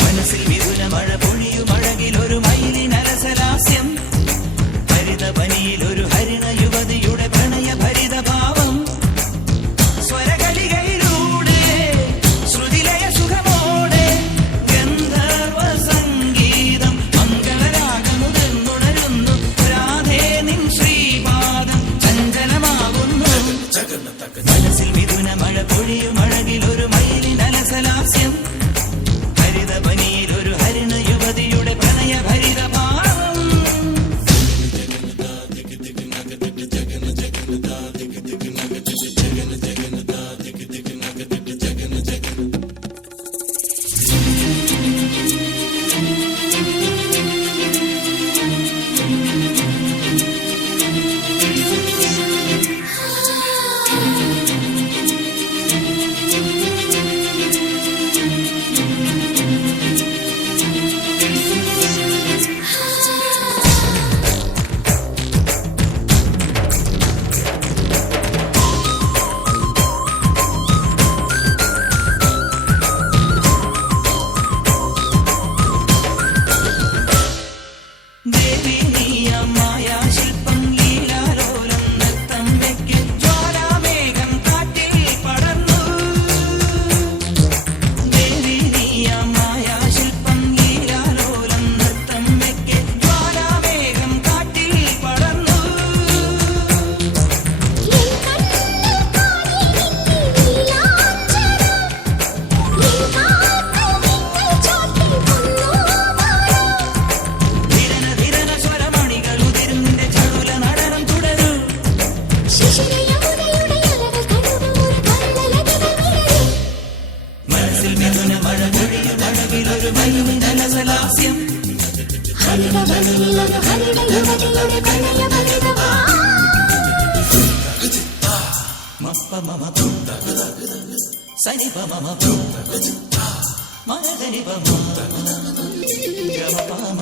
മനസ്സിൽ വിപുല മഴ പൊഴിയും അഴകിലൊരു മയിലിനരസലാസ്യം, ഹരിതപനിയിലൊരു ഹരിണ യുവതിയുടെ പ്രണയ ഭരിത ഭാവം, സ്വരകലികയിലൂടെ ശ്രുതിലയ സുഖമോടെ ഗന്ധർവ സംഗീതം മംഗളരാഗമുതിർന്നുണരുന്നു. രാധേ നിൻ ശ്രീപാദം ചഞ്ചലമാകുന്നു. മനസ്സിൽ മിഥുന മഴ പൊഴിയും അഴകിലൊരു മയിലിനരസലാസ്യം, ഹരിതപനിയിലൊരു ഹരിണ യുവതിയുടെ പ്രണയ ഭരിത ഭാവം. ദേവി നീയമായ ശില്പം ലീലാലോലം നൃത്തം വെക്കും ജ്വാലാമേഘം കാറ്റിൽ പടർന്നു. ദേവി നീയമായ ശില്പം ലീലാലോലം നൃത്തം വെക്കും ജ്വാലാമേഘം കാറ്റിൽ പടർന്നു. ധിരന സ്വരമണികൾ ഉതിരുന്നിന്റെ ചടുല നടനം തുടരൂ. മനസ്സിൽ മിഥുന മഴ പൊഴിയും അഴകിലൊരു മയിലിനരസലാസ്യം, ഹരിതപനിയിലൊരു ഹരിണ യുവതിയുടെ പ്രണയ ഭരിത ഭാവം. മപ്പ മമ സനിപ മമ മഗനി പമ ഗമ പമ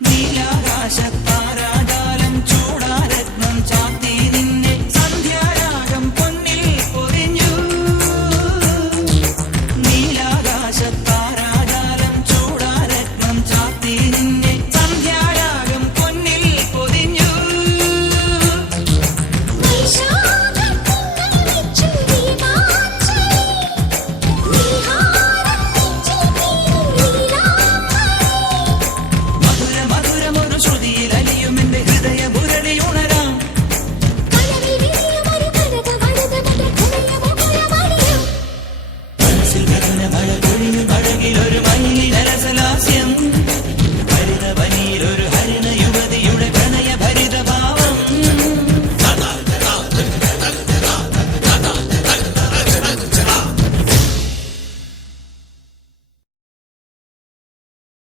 നീലാകാശ